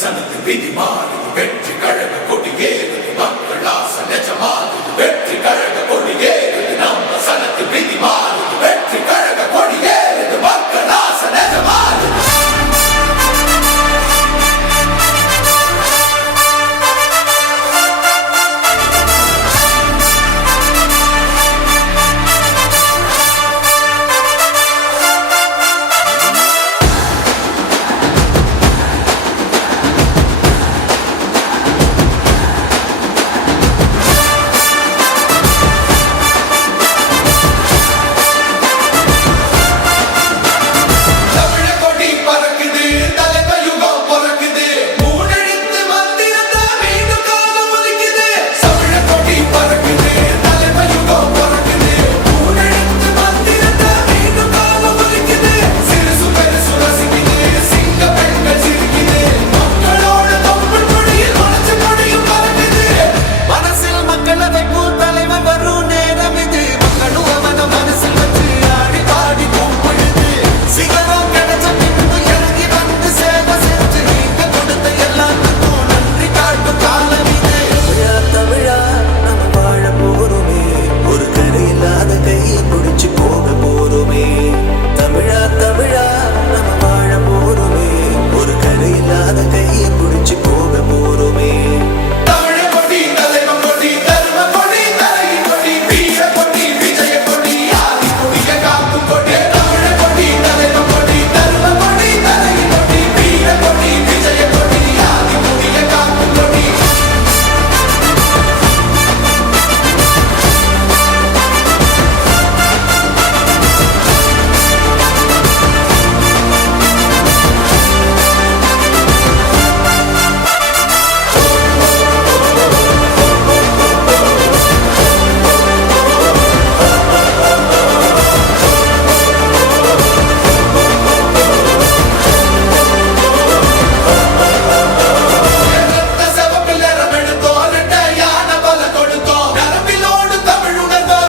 sanat vidimaari